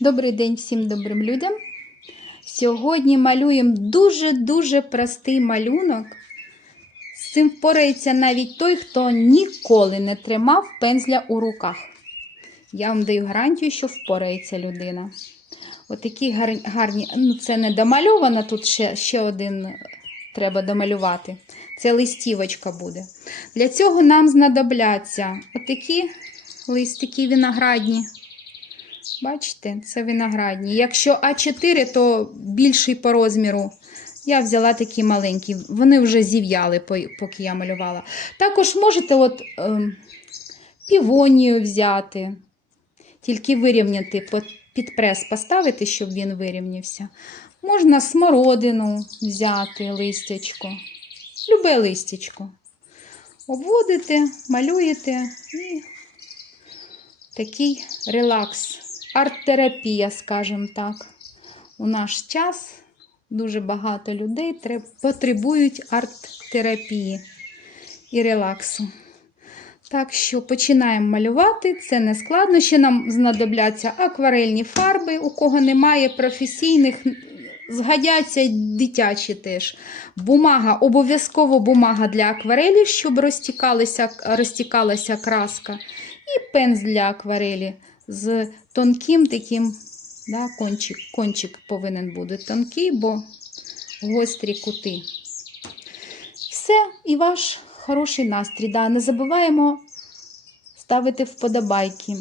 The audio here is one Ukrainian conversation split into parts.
Добрий день всім добрим людям. Сьогодні малюємо дуже-дуже простий малюнок. З цим впорається навіть той, хто ніколи не тримав пензля у руках. Я вам даю гарантію, що впорається людина. Отакі гарні, ну це не домальовано, тут ще, ще один треба домалювати. Це листівочка буде. Для цього нам знадобляться отакі листики виноградні. Бачите, це виноградні. Якщо А4, то більший по розміру. Я взяла такі маленькі. Вони вже зів'яли, поки я малювала. Також можете от, ем, півонію взяти, тільки вирівняти, під прес поставити, щоб він вирівнявся. Можна смородину взяти, листячко. Любе листячко. Обводите, малюєте і такий релакс. Арт-терапія, скажімо так. У наш час дуже багато людей потребують арт-терапії і релаксу. Так що починаємо малювати. Це не складно. Ще нам знадобляться акварельні фарби. У кого немає професійних, згодяться й дитячі теж. Бумага, обов'язково бумага для акварелі, щоб розтікалася, розтікалася краска. І пенз для акварелі з тонким таким да, кончик, кончик повинен бути тонкий, бо гострі кути. Все, і ваш хороший настрій. Да, не забуваємо ставити вподобайки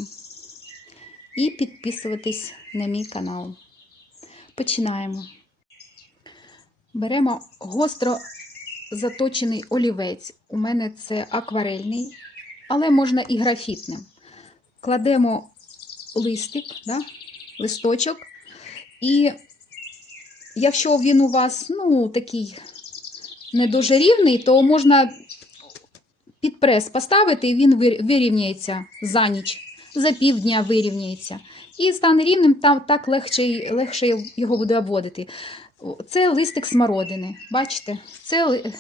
і підписуватись на мій канал. Починаємо. Беремо гостро заточений олівець. У мене це акварельний, але можна і графітним. Кладемо листик, да, листочок. І якщо він у вас ну, такий не дуже рівний, то можна під прес поставити, і він вир- вирівняється за ніч, за півдня вирівняється. І стане рівним, там так легше, легше його буде обводити. Це листик смородини. Бачите? Це ли-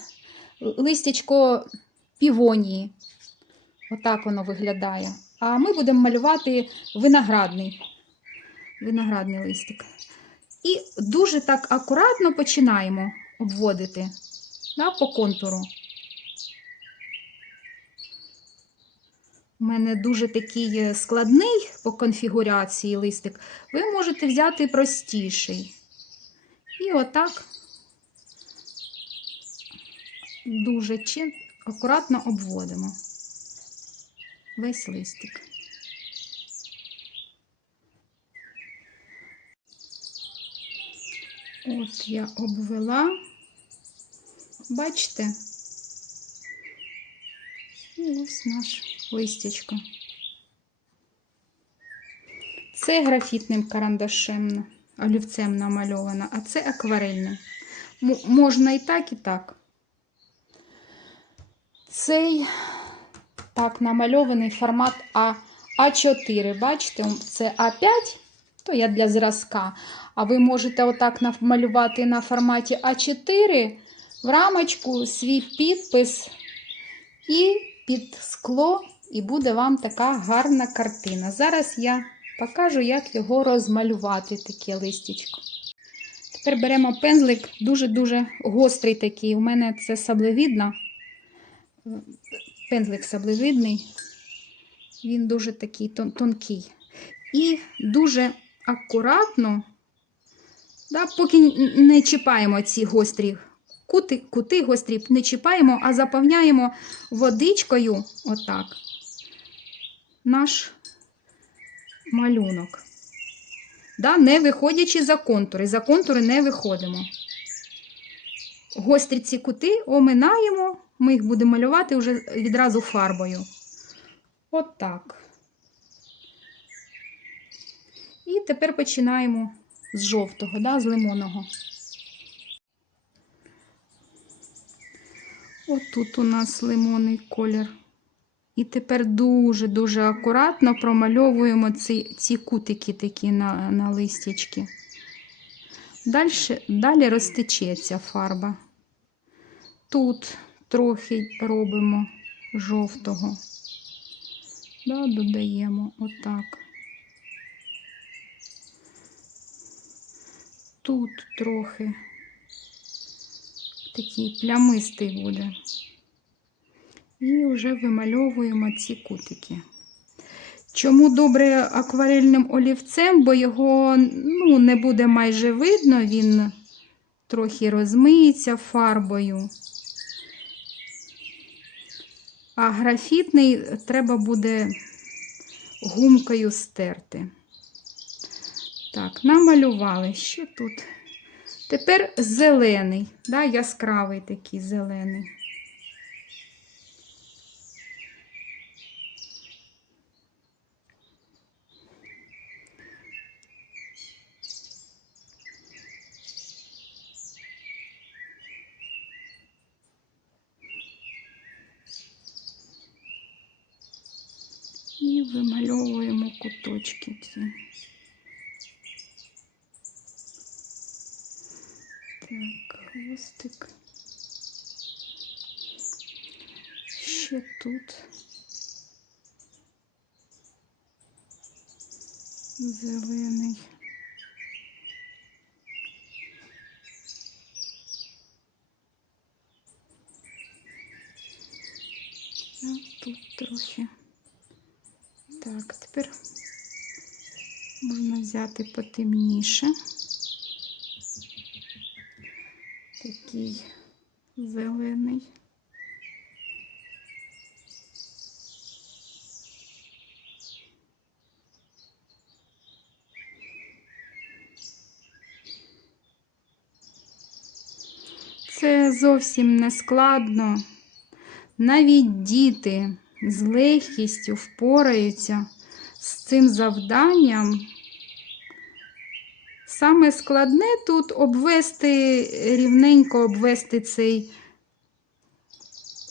листячко півонії. Отак воно виглядає. А ми будемо малювати виноградний, виноградний листик. І дуже так акуратно починаємо обводити да, по контуру. У мене дуже такий е, складний по конфігурації листик. Ви можете взяти простіший. І отак дуже акуратно обводимо весь листик. От я обвела. Бачите? І ось наш листячко. Це графітним карандашем, олівцем намальовано, а це акварельним. Можна і так, і так. Цей так намальований формат А, А4. Бачите, це А5, то я для зразка. А ви можете отак намалювати на форматі А4 в рамочку свій підпис і під скло, і буде вам така гарна картина. Зараз я покажу, як його розмалювати, таке листячко. Тепер беремо пензлик дуже-дуже гострий такий. У мене це саблевидна. Пензлик саблевидний. Він дуже такий тон- тонкий. І дуже акуратно, да, поки не чіпаємо ці гострі кути, кути гострі, не чіпаємо, а заповняємо водичкою, отак, наш малюнок. Да, не виходячи за контури. За контури не виходимо. Гострі ці кути оминаємо, ми їх будемо малювати вже відразу фарбою. Отак. І тепер починаємо з жовтого, да, з лимонного. Отут у нас лимонний колір. І тепер дуже-дуже акуратно промальовуємо ці, ці кутики такі на, на листячки. Дальше, далі розтечеться фарба. Тут трохи робимо жовтого. Да, додаємо отак. тут трохи такий плямистий буде. І вже вимальовуємо ці кутики. Чому добре акварельним олівцем, бо його ну, не буде майже видно, він трохи розмиється фарбою. А графітний треба буде гумкою стерти. Так, намалювали що тут. Тепер зелений, да, яскравий такий зелений. Вимальовуємо куточки ці. Так, хвостик. Ще тут. Зелений. А тут трохи. Так, тепер можна взяти потемніше. Такий зелений. Це зовсім не складно. Навіть діти з легкістю впораються з цим завданням. Саме складне тут обвести, рівненько обвести цей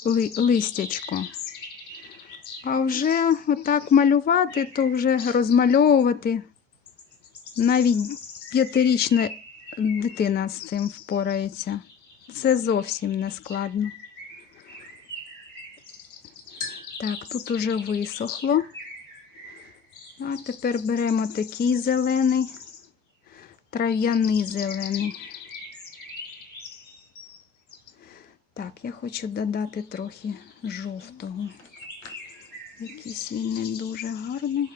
ли- листячко. А вже отак малювати, то вже розмальовувати. Навіть п'ятирічна дитина з цим впорається. Це зовсім не складно. Так, тут уже висохло. А тепер беремо такий зелений, трав'яний зелений. Так, я хочу додати трохи жовтого. Якийсь він не дуже гарний.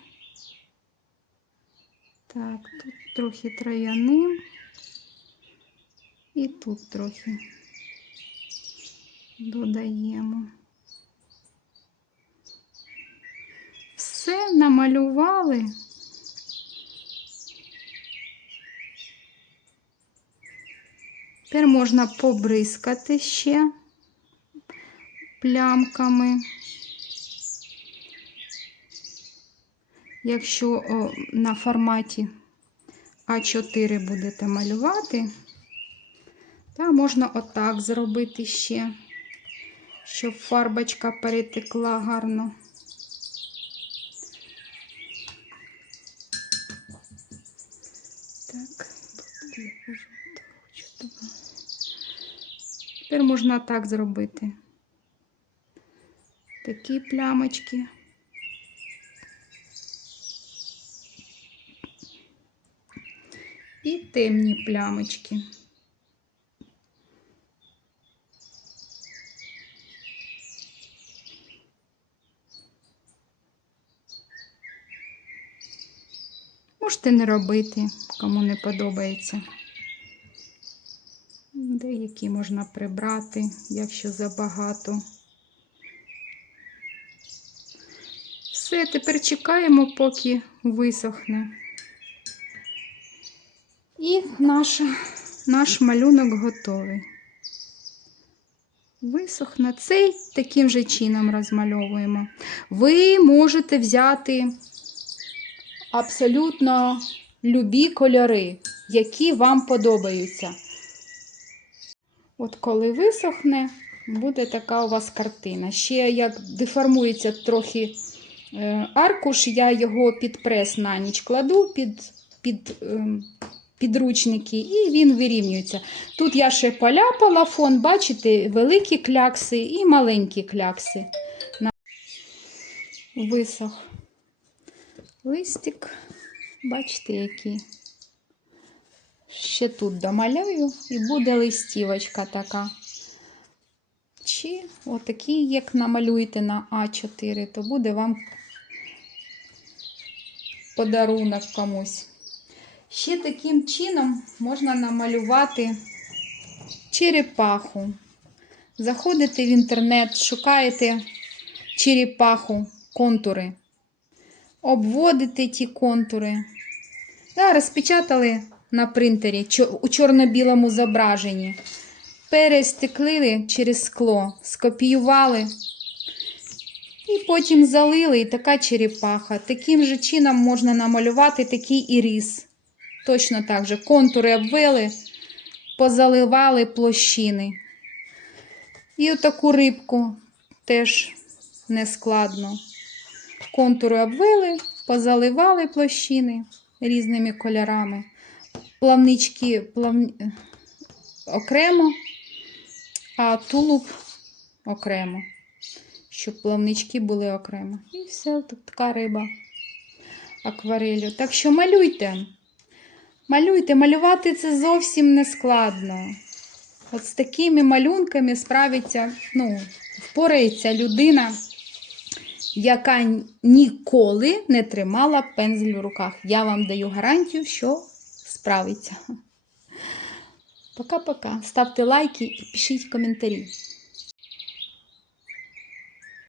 Так, тут трохи трав'яним. І тут трохи додаємо. Все намалювали. Тепер можна побризкати ще плямками. Якщо на форматі А4 будете малювати, та можна отак зробити ще, щоб фарбочка перетекла гарно. Так, тут я жовтого хочу добавити. Тепер можна так зробити. Такі плямочки. І темні плямочки. Можете не робити, кому не подобається. Деякі можна прибрати, якщо забагато. Все, тепер чекаємо, поки висохне. І наша, наш малюнок готовий. Висохне цей таким же чином розмальовуємо. Ви можете взяти абсолютно любі кольори, які вам подобаються. От коли висохне, буде така у вас картина. Ще як деформується трохи е, аркуш, я його під прес на ніч кладу під, під ем, підручники, і він вирівнюється. Тут я ще поляпала фон, бачите, великі клякси і маленькі клякси. Висох листик. Бачите, який. Ще тут домалюю і буде листівочка така. Чи отакий, як намалюєте на А4, то буде вам подарунок комусь. Ще таким чином можна намалювати черепаху. Заходите в інтернет, шукаєте черепаху, контури, обводите ті контури. Да, розпечатали на принтері у чорно-білому зображенні. Перестеклили через скло, скопіювали і потім залили, і така черепаха. Таким же чином можна намалювати такий ірис. Точно так же. Контури обвели, позаливали площини. І отаку рибку теж нескладно. Контури обвели, позаливали площини різними кольорами. Плавнички плав... окремо, а тулуб окремо, щоб плавнички були окремо. І все, тут така риба акварелью. Так що малюйте. Малюйте, малювати це зовсім не складно. От з такими малюнками справиться, ну, впорається людина, яка ніколи не тримала пензель в руках. Я вам даю гарантію, що справиться. Пока-пока. Ставте лайки і пишіть коментарі.